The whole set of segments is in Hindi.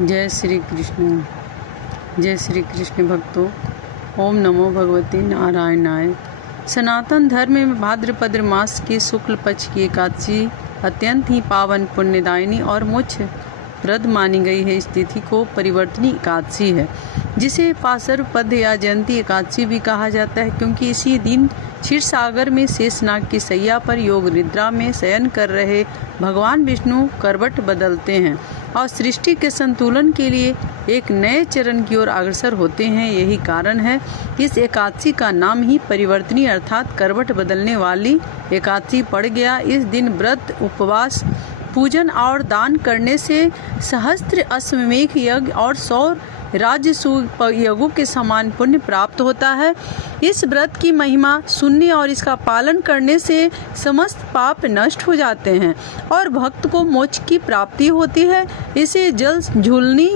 जय श्री कृष्ण। जय श्री कृष्ण भक्तों। ओम नमो भगवते नारायणाय। सनातन धर्म में भाद्रपद मास के शुक्ल पक्ष की एकादशी अत्यंत ही पावन पुण्यदायिनी और मोक्ष प्रद मानी गई है। इस तिथि को परिवर्तनी एकादशी है, जिसे पाशर पद या जयंती एकादशी भी कहा जाता है, क्योंकि इसी दिन क्षीर सागर में शेषनाग की सैया पर योग निद्रा में शयन कर रहे भगवान विष्णु करवट बदलते हैं और सृष्टि के संतुलन के लिए एक नए चरण की ओर अग्रसर होते हैं। यही कारण है इस एकादशी का नाम ही परिवर्तनी अर्थात करवट बदलने वाली एकादशी पड़ गया। इस दिन व्रत, उपवास, पूजन और दान करने से सहस्त्र अश्वमेध यज्ञ और 100 राजसूय यज्ञों के समान पुण्य प्राप्त होता है। इस व्रत की महिमा सुनने और इसका पालन करने से समस्त पाप नष्ट हो जाते हैं और भक्त को मोक्ष की प्राप्ति होती है। इसे जल झूलनी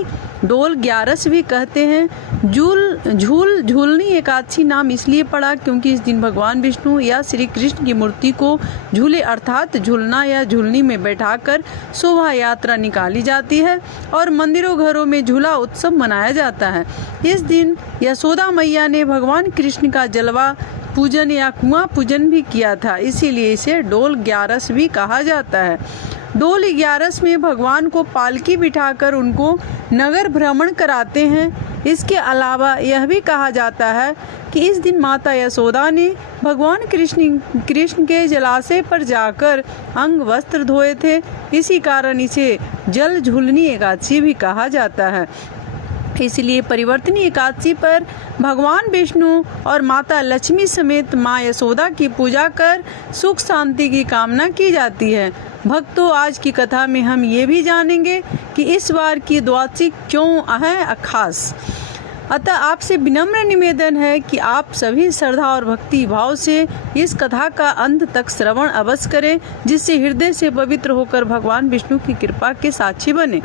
डोल 11 भी कहते हैं। झूलनी एकादशी नाम इसलिए पड़ा क्योंकि इस दिन भगवान विष्णु या श्री कृष्ण की मूर्ति को झूले अर्थात झूलना या झूलनी में बैठाकर शोभा यात्रा निकाली जाती है और मंदिरों घरों में झूला उत्सव मनाया जाता है। इस दिन यशोदा मैया ने भगवान कृष्ण का जलवा पूजन या कुआं पूजन भी किया था, इसीलिए इसे डोल 11 भी कहा जाता है। डोल 11 में भगवान को पालकी बिठाकर उनको नगर भ्रमण कराते हैं। इसके अलावा यह भी कहा जाता है कि इस दिन माता यशोदा ने भगवान कृष्ण के जलाशय पर जाकर अंग वस्त्र धोए थे। इसी कारण इसे जल झूलनी एकादशी भी कहा जाता है। इसलिए परिवर्तनी एकादशी पर भगवान विष्णु और माता लक्ष्मी समेत माँ यशोदा की पूजा कर सुख शांति की कामना की जाती है। भक्तों, आज की कथा में हम ये भी जानेंगे कि इस बार की द्वादशी क्यों है खास। अतः आपसे विनम्र निवेदन है कि आप सभी श्रद्धा और भक्ति भाव से इस कथा का अंत तक श्रवण अवश्य करें, जिससे हृदय से पवित्र होकर भगवान विष्णु की कृपा के साक्षी बने।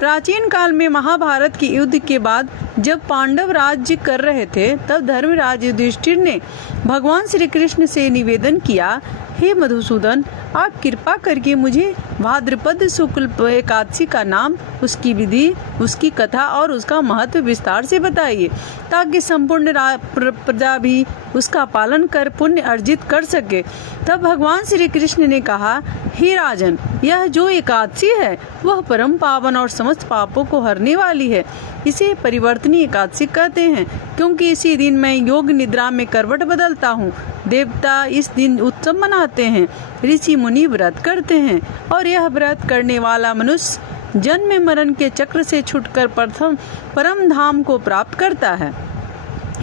प्राचीन काल में महाभारत के युद्ध के बाद जब पांडव राज्य कर रहे थे, तब धर्मराज युधिष्ठिर ने भगवान श्री कृष्ण से निवेदन किया, हे मधुसूदन, आप कृपा करके मुझे भाद्रपद शुक्ल एकादशी का नाम, उसकी विधि, उसकी कथा और उसका महत्व विस्तार से बताइए, ताकि संपूर्ण प्रजा भी उसका पालन कर पुण्य अर्जित कर सके। तब भगवान श्री कृष्ण ने कहा, हे राजन, यह जो एकादशी है वह परम पावन और समस्त पापों को हरने वाली है। इसे परिवर्तनी एकादशी कहते हैं, क्योंकि इसी दिन मैं योग निद्रा में करवट बदलता हूँ। देवता इस दिन उत्सव मनाते हैं, ऋषि मुनि व्रत करते हैं और यह व्रत करने वाला मनुष्य जन्म मरण के चक्र से छूटकर परम धाम को प्राप्त करता है।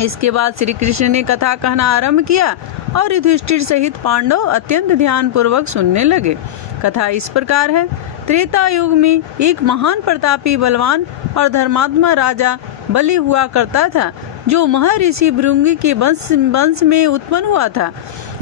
इसके बाद श्री कृष्ण ने कथा कहना आरंभ किया और युधिष्ठिर सहित पांडव अत्यंत ध्यान पूर्वक सुनने लगे। कथा इस प्रकार है। त्रेता युग में एक महान प्रतापी बलवान और धर्मात्मा राजा बलि हुआ करता था, जो महर्षि भृंगी के वंश में उत्पन्न हुआ था।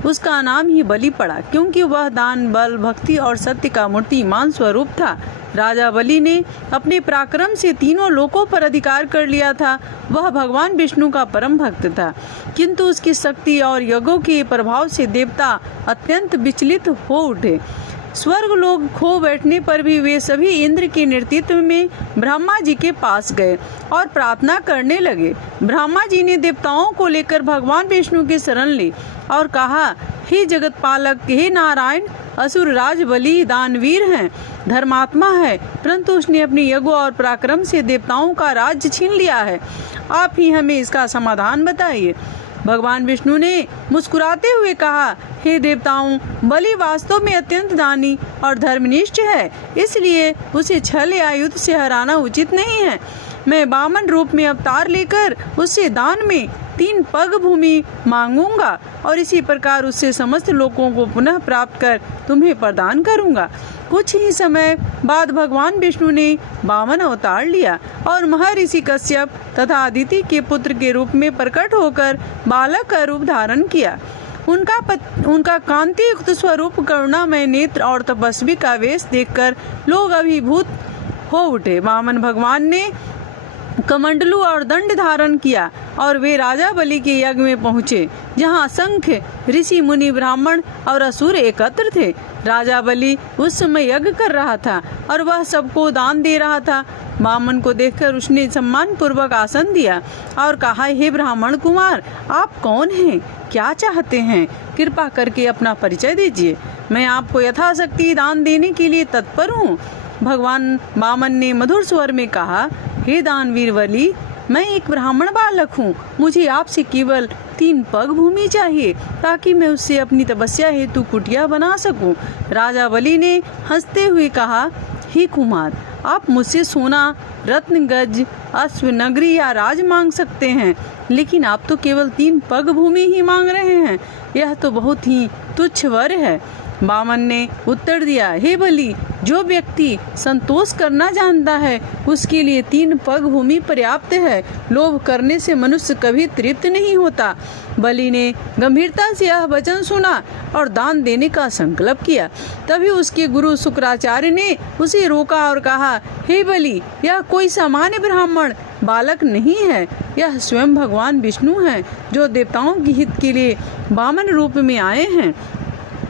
उसका नाम ही बलि पड़ा, क्योंकि वह दान, बल, भक्ति और सत्य का मूर्तिमान स्वरूप था। राजा बलि ने अपने पराक्रम से तीनों लोकों पर अधिकार कर लिया था। वह भगवान विष्णु का परम भक्त था, किंतु उसकी शक्ति और यज्ञों के प्रभाव से देवता अत्यंत विचलित हो उठे। स्वर्ग लोग खो बैठने पर भी वे सभी इंद्र के नेतृत्व में ब्रह्मा जी के पास गए और प्रार्थना करने लगे। ब्रह्मा जी ने देवताओं को लेकर भगवान विष्णु की शरण ली और कहा, हे जगत पालक, हे नारायण, असुर राज बलि दानवीर हैं, धर्मात्मा है, परंतु उसने अपने यज्ञ और पराक्रम से देवताओं का राज्य छीन लिया है। आप ही हमें इसका समाधान बताइए। भगवान विष्णु ने मुस्कुराते हुए कहा, हे देवताओं, बलि वास्तव में अत्यंत दानी और धर्मनिष्ठ है, इसलिए उसे छल या युद्ध से हराना उचित नहीं है। मैं वामन रूप में अवतार लेकर उससे दान में 3 पग भूमि मांगूंगा और इसी प्रकार उससे समस्त लोगों को पुनः प्राप्त कर तुम्हें प्रदान करूंगा। कुछ ही समय बाद भगवान विष्णु ने वामन अवतार लिया और महर्षि कश्यप तथा अदिति के पुत्र के रूप में प्रकट होकर बालक का रूप धारण किया। उनका कांति युक्त स्वरूप, करुणामय नेत्र और तपस्वी का वेश देखकर लोग अभिभूत हो उठे। वामन भगवान ने कमंडलू और दंड धारण किया और वे राजा बलि के यज्ञ में पहुँचे, जहाँ असंख्य ऋषि मुनि ब्राह्मण और असुर एकत्र थे। राजा बलि उस समय यज्ञ कर रहा था और वह सबको दान दे रहा था। वामन को देखकर उसने सम्मान पूर्वक आसन दिया और कहा, हे ब्राह्मण कुमार, आप कौन हैं, क्या चाहते हैं? कृपा करके अपना परिचय दीजिए, मैं आपको यथाशक्ति दान देने के लिए तत्पर हूँ। भगवान वामन ने मधुर स्वर में कहा, हे दानवीर बलि, मैं एक ब्राह्मण बालक हूँ, मुझे आपसे केवल 3 पग भूमि चाहिए ताकि मैं उससे अपनी तपस्या हेतु कुटिया बना सकूं। राजा बलि ने हंसते हुए कहा, हे कुमार, आप मुझसे सोना, रत्न, गज, अश्व, नगरी या राज मांग सकते हैं, लेकिन आप तो केवल 3 पग भूमि ही मांग रहे हैं। यह तो बहुत ही तुच्छ वर है। वामन ने उत्तर दिया, हे बलि, जो व्यक्ति संतोष करना जानता है उसके लिए 3 पग भूमि पर्याप्त है। लोभ करने से मनुष्य कभी तृप्त नहीं होता। बलि ने गंभीरता से यह वचन सुना और दान देने का संकल्प किया। तभी उसके गुरु शुक्राचार्य ने उसे रोका और कहा, हे बलि, यह कोई सामान्य ब्राह्मण बालक नहीं है, यह स्वयं भगवान विष्णु हैं, जो देवताओं के हित के लिए वामन रूप में आए हैं।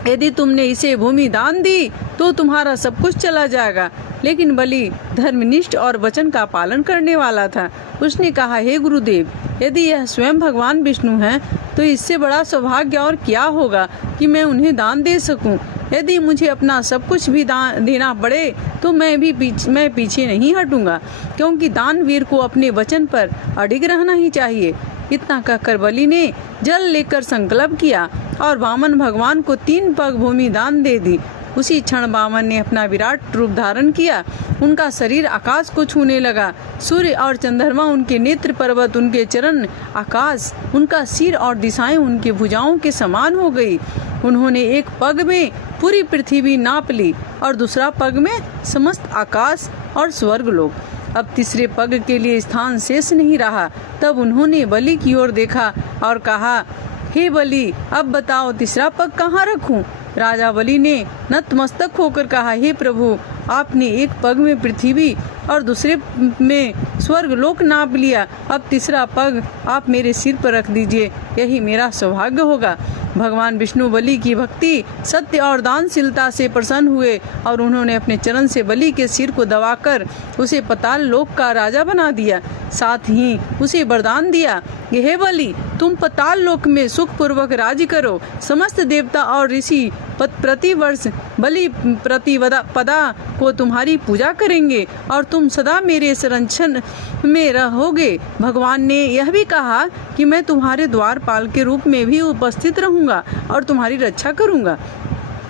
यदि तुमने इसे भूमि दान दी तो तुम्हारा सब कुछ चला जाएगा। लेकिन बलि धर्मनिष्ठ और वचन का पालन करने वाला था। उसने कहा, हे गुरुदेव, यदि यह स्वयं भगवान विष्णु हैं तो इससे बड़ा सौभाग्य और क्या होगा कि मैं उन्हें दान दे सकूं। यदि मुझे अपना सब कुछ भी दान देना पड़े तो मैं पीछे नहीं हटूंगा, क्योंकि दानवीर को अपने वचन पर अडिग रहना ही चाहिए। इतना कहकर बलि ने जल लेकर संकल्प किया और वामन भगवान को 3 पग भूमि दान दे दी। उसी क्षण वामन ने अपना विराट रूप धारण किया। उनका शरीर आकाश को छूने लगा। सूर्य और चंद्रमा उनके नेत्र, पर्वत उनके चरण, आकाश उनका सिर और दिशाएं उनकी भुजाओं के समान हो गई। उन्होंने एक पग में पूरी पृथ्वी नाप ली और दूसरा पग में समस्त आकाश और स्वर्ग लोक। अब तीसरे पग के लिए स्थान शेष नहीं रहा। तब उन्होंने बलि की ओर देखा और कहा, हे बलि, अब बताओ तीसरा पग कहाँ रखूं? राजा बलि ने नतमस्तक होकर कहा, हे प्रभु, आपने एक पग में पृथ्वी और दूसरे में स्वर्ग लोक नाप लिया। अब तीसरा पग आप मेरे सिर पर रख दीजिए, यही मेरा सौभाग्य होगा। भगवान विष्णु बलि की भक्ति, सत्य और दानशीलता से प्रसन्न हुए और उन्होंने अपने चरण से बलि के सिर को दबाकर उसे पाताल लोक का राजा बना दिया। साथ ही उसे वरदान दिया कि हे बलि, तुम पाताल लोक में सुख पूर्वक राज्य करो। समस्त देवता और ऋषि प्रतिवर्ष बलि प्रतिपदा को तुम्हारी पूजा करेंगे और तुम सदा मेरे संरक्षण में रहोगे। भगवान ने यह भी कहा कि मैं तुम्हारे द्वारपाल के रूप में भी उपस्थित रहूंगा और तुम्हारी रक्षा करूंगा।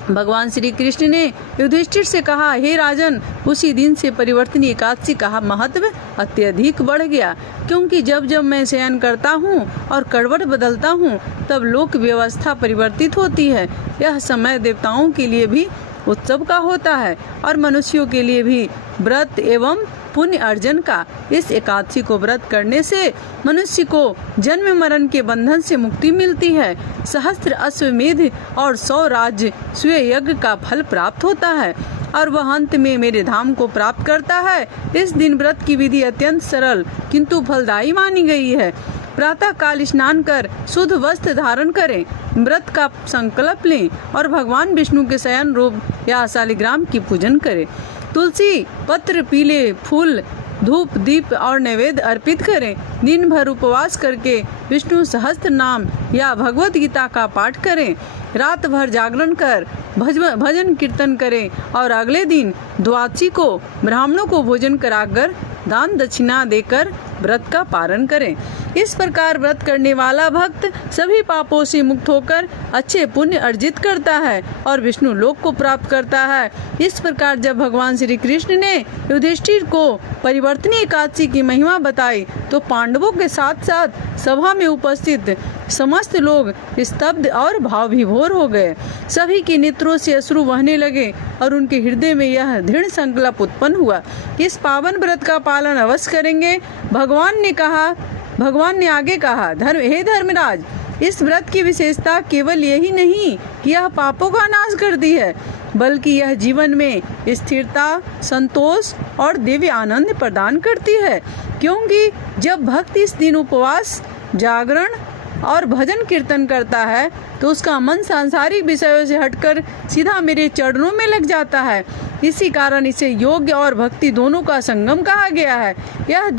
भगवान श्री कृष्ण ने युधिष्ठिर से कहा, हे राजन, उसी दिन से परिवर्तनीय एकादशी का महत्व अत्यधिक बढ़ गया, क्योंकि जब जब मैं शयन करता हूँ और करवट बदलता हूँ तब लोक व्यवस्था परिवर्तित होती है। यह समय देवताओं के लिए भी उत्सव का होता है और मनुष्यों के लिए भी व्रत एवं पुण्य अर्जन का। इस एकादशी को व्रत करने से मनुष्य को जन्म मरण के बंधन से मुक्ति मिलती है। सहस्त्र अश्वमेध और 100 राज्य स्वयं यज्ञ का फल प्राप्त होता है और वह अंत में मेरे धाम को प्राप्त करता है। इस दिन व्रत की विधि अत्यंत सरल किंतु फलदायी मानी गई है। प्रातः काल स्नान कर शुद्ध वस्त्र धारण करें, व्रत का संकल्प लें और भगवान विष्णु के शयन रूप या शालिग्राम की पूजन करें। तुलसी पत्र, पीले फूल, धूप, दीप और नैवेद्य अर्पित करें। दिन भर उपवास करके विष्णु सहस्त्र नाम या भगवत गीता का पाठ करें। रात भर जागरण कर भजन कीर्तन करें और अगले दिन द्वादशी को ब्राह्मणों को भोजन कराकर दान दक्षिणा देकर व्रत का पारण करें। इस प्रकार व्रत करने वाला भक्त सभी पापों से मुक्त होकर अच्छे पुण्य अर्जित करता है और विष्णु लोक को प्राप्त करता है। इस प्रकार जब भगवान श्री कृष्ण ने युधिष्ठिर को परिवर्तनीय एकादशी की महिमा बताई तो पांडवों के साथ साथ सभा में उपस्थित समस्त लोग स्तब्ध और भाव विभोर हो गए। सभी के नेत्रों से अश्रु बहने लगे और उनके हृदय में यह दृढ़ संकल्प उत्पन्न हुआ, इस पावन व्रत का पालन अवश्य करेंगे। भगवान ने आगे कहा, हे धर्मराज, इस व्रत की विशेषता केवल यही नहीं कि यह पापों का नाश करती है, बल्कि यह जीवन में स्थिरता, संतोष और दिव्य आनंद प्रदान करती है। क्योंकि जब भक्त इस दिन उपवास जागरण और भजन कीर्तन करता है तो उसका मन सांसारिक विषयों से हटकर सीधा मेरे चरणों में लग जाता है। इसी कारण इसे योग्य और भक्ति दोनों का संगम कहा गया है। यह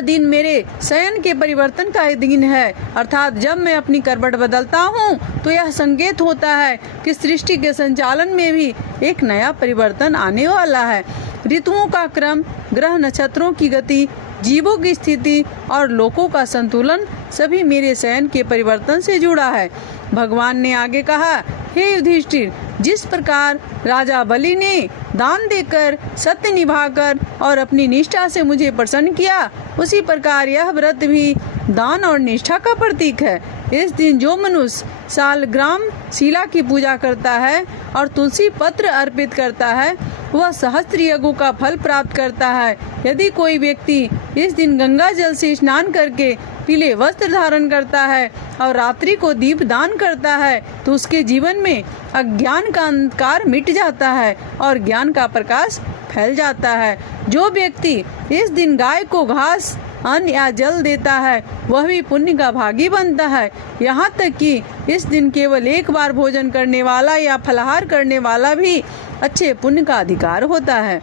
दिन मेरे शयन के परिवर्तन का दिन है, अर्थात जब मैं अपनी करवट बदलता हूँ तो यह संकेत होता है कि सृष्टि के संचालन में भी एक नया परिवर्तन आने वाला है। ऋतुओं का क्रम, ग्रह नक्षत्रों की गति, जीवों की स्थिति और लोकों का संतुलन सभी मेरे शयन के परिवर्तन से जुड़ा है। भगवान ने आगे कहा, हे युधिष्ठिर, जिस प्रकार राजा बलि ने दान देकर, सत्य निभाकर और अपनी निष्ठा से मुझे प्रसन्न किया, उसी प्रकार यह व्रत भी दान और निष्ठा का प्रतीक है। इस दिन जो मनुष्य सालग्राम शिला की पूजा करता है और तुलसी पत्र अर्पित करता है, वह सहस्त्र यज्ञों का फल प्राप्त करता है। यदि कोई व्यक्ति इस दिन गंगा जल से स्नान करके पीले वस्त्र धारण करता है और रात्रि को दीप दान करता है तो उसके जीवन में अज्ञान का अंधकार मिट जाता है और ज्ञान का प्रकाश फैल जाता है। जो व्यक्ति इस दिन गाय को घास, अन्न या जल देता है वह भी पुण्य का भागी बनता है। यहाँ तक कि इस दिन केवल एक बार भोजन करने वाला या फलाहार करने वाला भी अच्छे पुण्य का अधिकार होता है।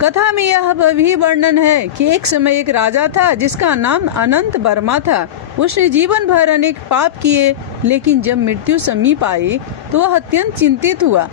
कथा में यह भी वर्णन है कि एक समय एक राजा था जिसका नाम अनंत वर्मा था। उसने जीवन भर अनेक पाप किए, लेकिन जब मृत्यु समीप आई तो वह अत्यंत चिंतित हुआ।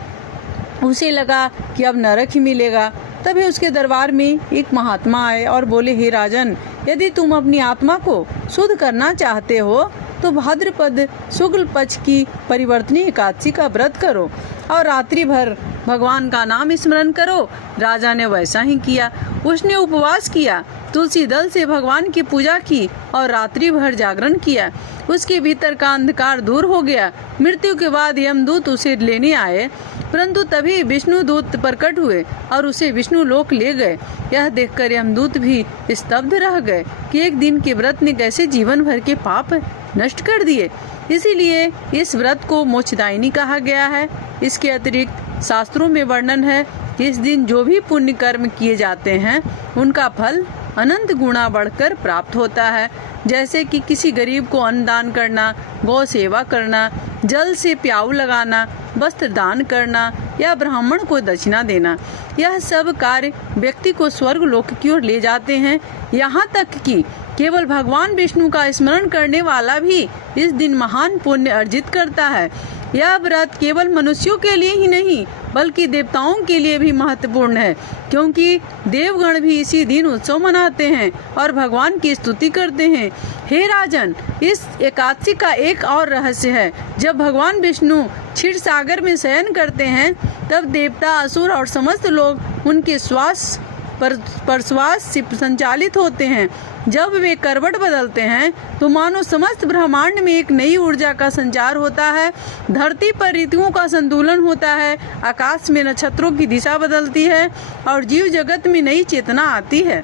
उसे लगा कि अब नरक ही मिलेगा। तभी उसके दरबार में एक महात्मा आए और बोले, हे राजन, यदि तुम अपनी आत्मा को शुद्ध करना चाहते हो तो भाद्रपद शुक्ल पक्ष की परिवर्तनी एकादशी का व्रत करो और रात्रि भर भगवान का नाम स्मरण करो। राजा ने वैसा ही किया। उसने उपवास किया, तुलसी दल से भगवान की पूजा की और रात्रि भर जागरण किया। उसके भीतर का अंधकार दूर हो गया। मृत्यु के बाद यमदूत उसे लेने आए, परंतु तभी विष्णु दूत प्रकट हुए और उसे विष्णु लोक ले गए। यह देखकर यमदूत भी स्तब्ध रह गए कि एक दिन के व्रत ने कैसे जीवन भर के पाप नष्ट कर दिए। इसीलिए इस व्रत को मोक्षदायिनी कहा गया है। इसके अतिरिक्त शास्त्रों में वर्णन है कि इस दिन जो भी पुण्य कर्म किए जाते हैं उनका फल अनंत गुना बढ़कर प्राप्त होता है। जैसे कि किसी गरीब को अन्न दान करना, गौ सेवा करना, जल से प्याऊ लगाना, वस्त्र दान करना या ब्राह्मण को दक्षिणा देना। यह सब कार्य व्यक्ति को स्वर्ग लोक की ओर ले जाते हैं। यहाँ तक कि केवल भगवान विष्णु का स्मरण करने वाला भी इस दिन महान पुण्य अर्जित करता है। यह व्रत केवल मनुष्यों के लिए ही नहीं बल्कि देवताओं के लिए भी महत्वपूर्ण है, क्योंकि देवगण भी इसी दिन उत्सव मनाते हैं और भगवान की स्तुति करते हैं। हे राजन, इस एकादशी का एक और रहस्य है। जब भगवान विष्णु क्षीर सागर में शयन करते हैं तब देवता, असुर और समस्त लोग उनके श्वास प्रश्वास से संचालित होते हैं। जब वे करवट बदलते हैं तो मानो समस्त ब्रह्मांड में एक नई ऊर्जा का संचार होता है। धरती पर ऋतुओं का संतुलन होता है, आकाश में नक्षत्रों की दिशा बदलती है और जीव जगत में नई चेतना आती है।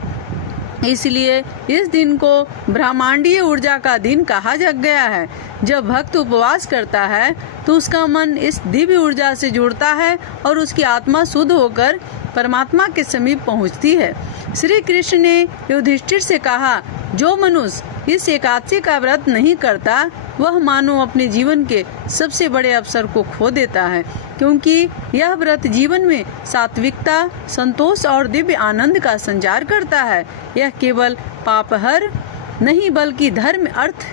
इसलिए इस दिन को ब्रह्मांडीय ऊर्जा का दिन कहा जा गया है। जब भक्त उपवास करता है तो उसका मन इस दिव्य ऊर्जा से जुड़ता है और उसकी आत्मा शुद्ध होकर परमात्मा के समीप पहुंचती है। श्री कृष्ण ने युधिष्ठिर से कहा, जो मनुष्य इस एकादशी का व्रत नहीं करता वह मानो अपने जीवन के सबसे बड़े अवसर को खो देता है, क्योंकि यह व्रत जीवन में सात्विकता, संतोष और दिव्य आनंद का संचार करता है। यह केवल पापहर नहीं बल्कि धर्म, अर्थ,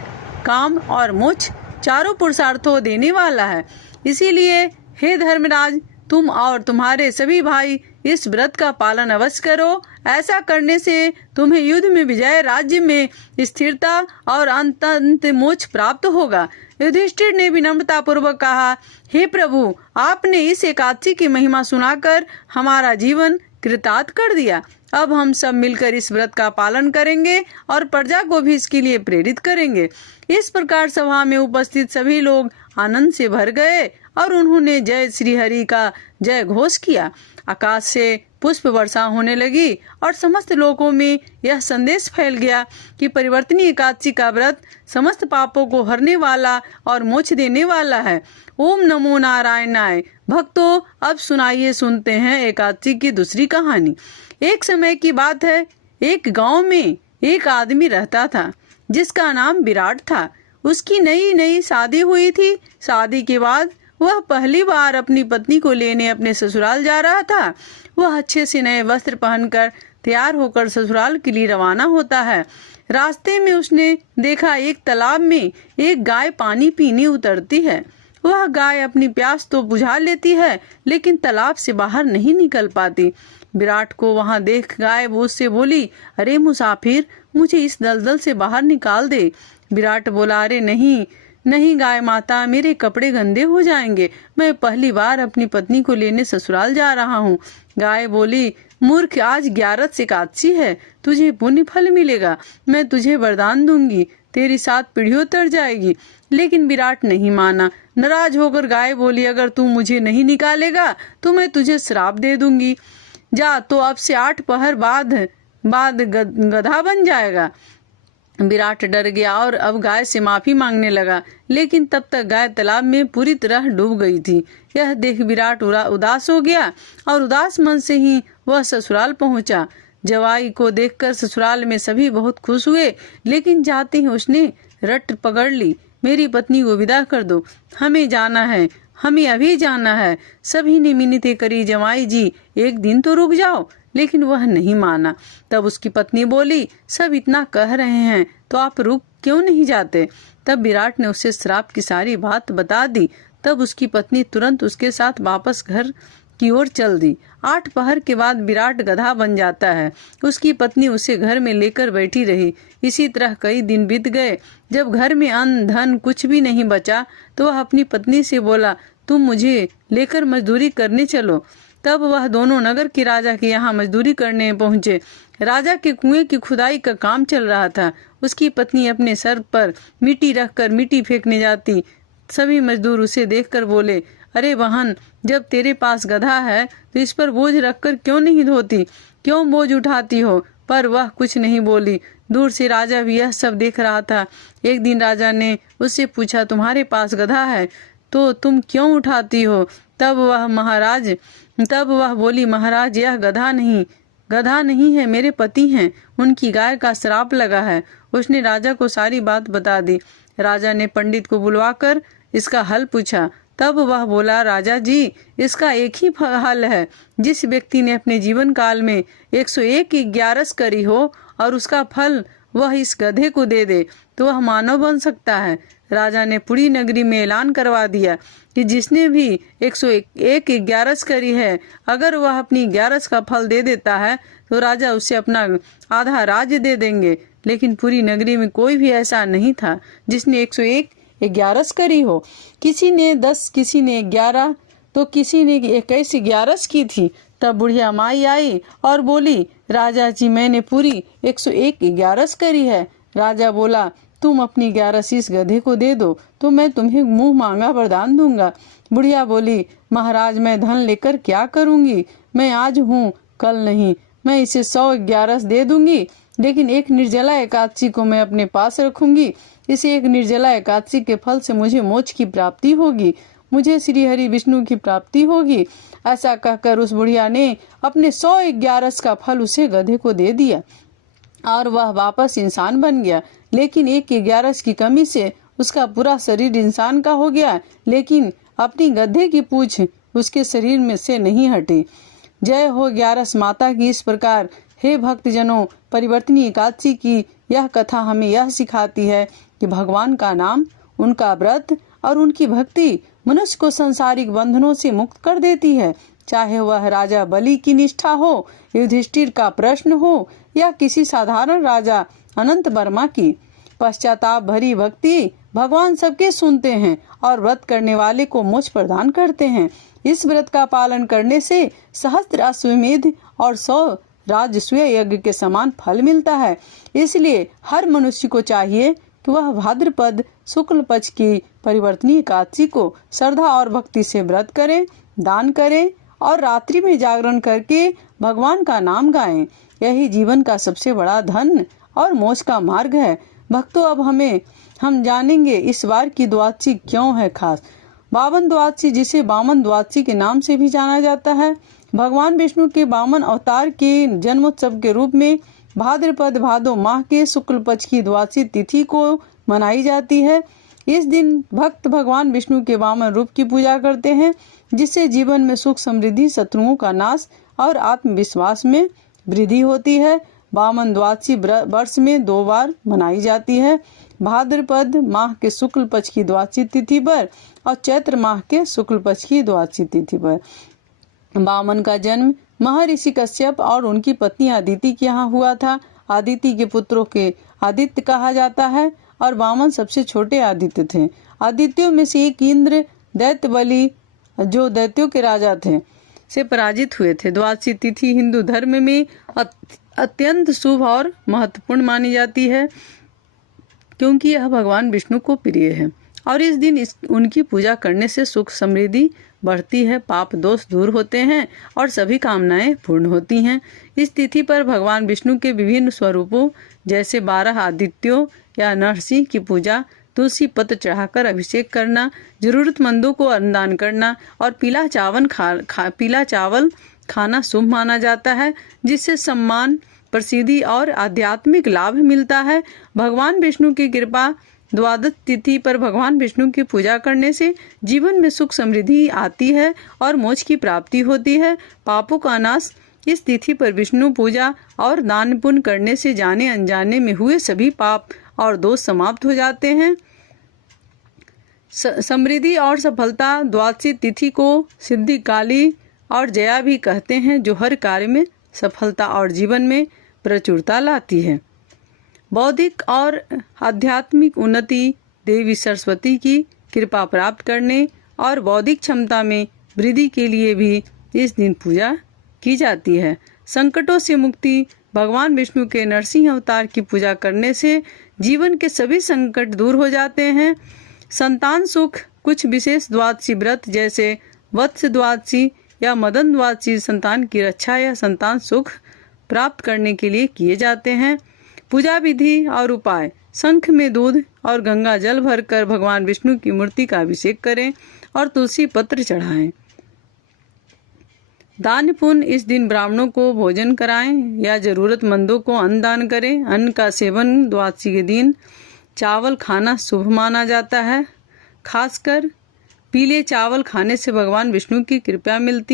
काम और मोक्ष चारों पुरुषार्थों देने वाला है। इसीलिए हे धर्मराज, तुम और तुम्हारे सभी भाई इस व्रत का पालन अवश्य करो। ऐसा करने से तुम्हें युद्ध में विजय, राज्य में स्थिरता और अंत मोक्ष प्राप्त होगा। युधिष्ठिर ने विनम्रता पूर्वक कहा, हे प्रभु, आपने इस एकादशी की महिमा सुनाकर हमारा जीवन कृतार्थ कर दिया। अब हम सब मिलकर इस व्रत का पालन करेंगे और प्रजा को भी इसके लिए प्रेरित करेंगे। इस प्रकार सभा में उपस्थित सभी लोग आनंद से भर गए और उन्होंने जय श्री हरि का जय घोष किया। आकाश से पुष्प वर्षा होने लगी और समस्त लोगों में यह संदेश फैल गया कि परिवर्तनी एकादशी का व्रत समस्त पापों को हरने वाला और मोक्ष देने वाला है। ओम नमो नारायणाय। भक्तों, अब सुनते हैं एकादशी की दूसरी कहानी। एक समय की बात है, एक गांव में एक आदमी रहता था जिसका नाम विराट था। उसकी नई नई शादी हुई थी। शादी के बाद वह पहली बार अपनी पत्नी को लेने अपने ससुराल जा रहा था। वह अच्छे से नए वस्त्र पहनकर तैयार होकर ससुराल के लिए रवाना होता है। रास्ते में उसने देखा एक तालाब में एक गाय पानी पीने उतरती है। वह गाय अपनी प्यास तो बुझा लेती है, लेकिन तालाब से बाहर नहीं निकल पाती। विराट को वहां देख गाय उससे बोली, अरे मुसाफिर, मुझे इस दलदल से बाहर निकाल दे। विराट बोला, अरे नहीं नहीं गाय माता, मेरे कपड़े गंदे हो जाएंगे। मैं पहली बार अपनी पत्नी को लेने ससुराल जा रहा हूँ। गाय बोली, मूर्ख, आज 11 एकादशी है, तुझे पुण्य फल मिलेगा। मैं तुझे वरदान दूंगी, तेरी 7 पीढ़ियों तर जाएगी। लेकिन विराट नहीं माना। नाराज होकर गाय बोली, अगर तू मुझे नहीं निकालेगा तो मैं तुझे श्राप दे दूंगी। जा, तो अब से 8 पहर बाद गधा बन जाएगा। विराट डर गया और अब गाय से माफी मांगने लगा, लेकिन तब तक गाय तालाब में पूरी तरह डूब गई थी। यह देख विराट उदास हो गया और उदास मन से ही वह ससुराल पहुंचा। जवाई को देखकर ससुराल में सभी बहुत खुश हुए, लेकिन जाते ही उसने रट पकड़ ली, मेरी पत्नी को विदा कर दो, हमें जाना है, हमें अभी जाना है। सभी ने मिन्नतें करी, जमाई जी एक दिन तो रुक जाओ, लेकिन वह नहीं माना। तब उसकी पत्नी बोली, सब इतना कह रहे हैं तो आप रुक क्यों नहीं जाते। तब विराट ने उसे श्राप की सारी बात बता दी। तब उसकी पत्नी तुरंत उसके साथ वापस घर की ओर चल दी। 8 पहर के बाद विराट गधा बन जाता है। उसकी पत्नी उसे घर में लेकर बैठी रही। इसी तरह कई दिन बीत गए। जब घर में अन्न धन कुछ भी नहीं बचा तो वह अपनी पत्नी से बोला, तुम मुझे लेकर मजदूरी करने चलो। तब वह दोनों नगर के राजा के यहाँ मजदूरी करने पहुँचे। राजा के कुएं की खुदाई का काम चल रहा था। उसकी पत्नी अपने सर पर मिट्टी रखकर मिट्टी फेंकने जाती। सभी मजदूर उसे देखकर बोले, अरे बहन, जब तेरे पास गधा है तो इस पर बोझ रखकर क्यों नहीं धोती, क्यों बोझ उठाती हो। पर वह कुछ नहीं बोली। दूर से राजा भी यह सब देख रहा था। एक दिन राजा ने उससे पूछा, तुम्हारे पास गधा है तो तुम क्यों उठाती हो। तब वह बोली, महाराज, यह गधा नहीं है, मेरे पति हैं, उनकी गाय का श्राप लगा है। उसने राजा को सारी बात बता दी। राजा ने पंडित को बुलवाकर इसका हल पूछा। तब वह बोला, राजा जी, इसका एक ही हल है। जिस व्यक्ति ने अपने जीवन काल में 101 ग्यारस करी हो और उसका फल वह इस गधे को दे दे तो वह मानव बन सकता है। राजा ने पूरी नगरी में ऐलान करवा दिया कि जिसने भी 101 ग्यारस करी है, अगर वह अपनी ग्यारस का फल दे देता है तो राजा उसे अपना आधा राज्य दे देंगे। लेकिन पूरी नगरी में कोई भी ऐसा नहीं था जिसने 101 ग्यारस करी हो। किसी ने 10, किसी ने 11, तो किसी ने 21 ग्यारस की थी। तब बुढ़िया माई आई और बोली, राजा जी, मैंने पूरी 101 ग्यारस करी है। राजा बोला, तुम अपनी 11 इस गधे को दे दो तो मैं तुम्हें मुंह मांगा वरदान दूंगा। बुढ़िया बोली, महाराज, मैं धन लेकर क्या करूंगी, मैं आज हूँ कल नहीं, मैं इसे 100 ग्यारस दे दूंगी, लेकिन एक निर्जला एकादशी को मैं अपने पास रखूंगी। इसे एक निर्जला एकादशी के फल से मुझे मोक्ष की प्राप्ति होगी, मुझे श्री हरि विष्णु की प्राप्ति होगी। ऐसा कहकर उस बुढ़िया ने अपने 100 ग्यारस का फल उसे गधे को दे दिया और वह वापस इंसान बन गया। लेकिन 1 ग्यारस की कमी से उसका पूरा शरीर इंसान का हो गया, लेकिन अपनी गधे की पूंछ उसके शरीर में से नहीं हटी। जय हो ग्यारस माता की। इस प्रकार हे भक्तजनों, परिवर्तनी एकादशी की यह कथा हमें यह सिखाती है कि भगवान का नाम, उनका व्रत और उनकी भक्ति मनुष्य को सांसारिक बंधनों से मुक्त कर देती है। चाहे वह राजा बलि की निष्ठा हो, युधिष्ठिर का प्रश्न हो या किसी साधारण राजा अनंत वर्मा की। पश्चाताप भरी भक्ति भगवान सबके सुनते हैं और व्रत करने वाले को मोक्ष प्रदान करते हैं। इस व्रत का पालन करने से सहस्त्र अश्वमेध और 100 राजस्व यज्ञ के समान फल मिलता है। इसलिए हर मनुष्य को चाहिए कि वह भाद्रपद शुक्ल पक्ष की परिवर्तनी एकादशी को श्रद्धा और भक्ति से व्रत करें, दान करें और रात्रि में जागरण करके भगवान का नाम गाएं। यही जीवन का सबसे बड़ा धन और मोक्ष का मार्ग है। भक्तों, अब हम जानेंगे इस बार की द्वादशी क्यों है खास। 52 द्वादशी, जिसे वामन द्वादशी के नाम से भी जाना जाता है, भगवान विष्णु के वामन अवतार के जन्मोत्सव के रूप में भाद्रपद भादो माह के शुक्ल पक्ष की द्वादशी तिथि को मनाई जाती है। इस दिन भक्त भगवान विष्णु के वामन रूप की पूजा करते हैं, जिससे जीवन में सुख समृद्धि, शत्रुओं का नाश और आत्मविश्वास में वृद्धि होती है। वामन द्वादशी वर्ष में 2 बार मनाई जाती है, भाद्रपद माह के शुक्ल पक्ष की द्वादशी तिथि पर और चैत्र माह के शुक्ल पक्ष की द्वादशी तिथि पर। वामन का जन्म महर्षि कश्यप और उनकी पत्नी अदिति के यहाँ हुआ था। अदिति के पुत्रों के आदित्य कहा जाता है और वामन सबसे छोटे आदित्य थे। आदित्यों में से एक इंद्र दैत्य बलि, जो दैत्यों के राजा थे, से पराजित हुए थे। द्वादशी तिथि हिंदू धर्म में अत्यंत शुभ और महत्वपूर्ण मानी जाती है, क्योंकि यह भगवान विष्णु को प्रिय है और इस दिन उनकी पूजा करने से सुख समृद्धि बढ़ती है, पाप दोष दूर होते हैं और सभी कामनाएं पूर्ण होती हैं। इस तिथि पर भगवान विष्णु के विभिन्न स्वरूपों जैसे 12 आदित्यों या नरसिंह की पूजा, तुलसी पत्र चढ़ाकर अभिषेक करना, जरूरतमंदों को अन्नदान करना और पीला चावल खाना शुभ माना जाता है, जिससे सम्मान, प्रसिद्धि और आध्यात्मिक लाभ मिलता है। भगवान विष्णु की कृपा, द्वादश तिथि पर भगवान विष्णु की पूजा करने से जीवन में सुख समृद्धि आती है और मोक्ष की प्राप्ति होती है। पापों का नाश, इस तिथि पर विष्णु पूजा और दान पुण्य करने से जाने अनजाने में हुए सभी पाप और दोष समाप्त हो जाते हैं। समृद्धि और सफलता, द्वादशी तिथि को सिद्धि काली और जया भी कहते हैं, जो हर कार्य में सफलता और जीवन में प्रचुरता लाती है। बौद्धिक और आध्यात्मिक उन्नति, देवी सरस्वती की कृपा प्राप्त करने और बौद्धिक क्षमता में वृद्धि के लिए भी इस दिन पूजा की जाती है। संकटों से मुक्ति, भगवान विष्णु के नरसिंह अवतार की पूजा करने से जीवन के सभी संकट दूर हो जाते हैं। संतान सुख, कुछ विशेष द्वादशी व्रत जैसे वत्स द्वादशी या मदन द्वादशी संतान की रक्षा या संतान सुख प्राप्त करने के लिए किए जाते हैं। पूजा विधि और उपाय, शंख में दूध और गंगा जल भरकर भगवान विष्णु की मूर्ति का अभिषेक करें और तुलसी पत्र चढ़ाएं। दान पुण्य, इस दिन ब्राह्मणों को भोजन कराएं या जरूरतमंदों को अन्न दान करें। अन्न का सेवन द्वादशी के दिन चावल खाना शुभ माना जाता है। खासकर पीले चावल खाने से भगवान विष्णु की कृपा मिलती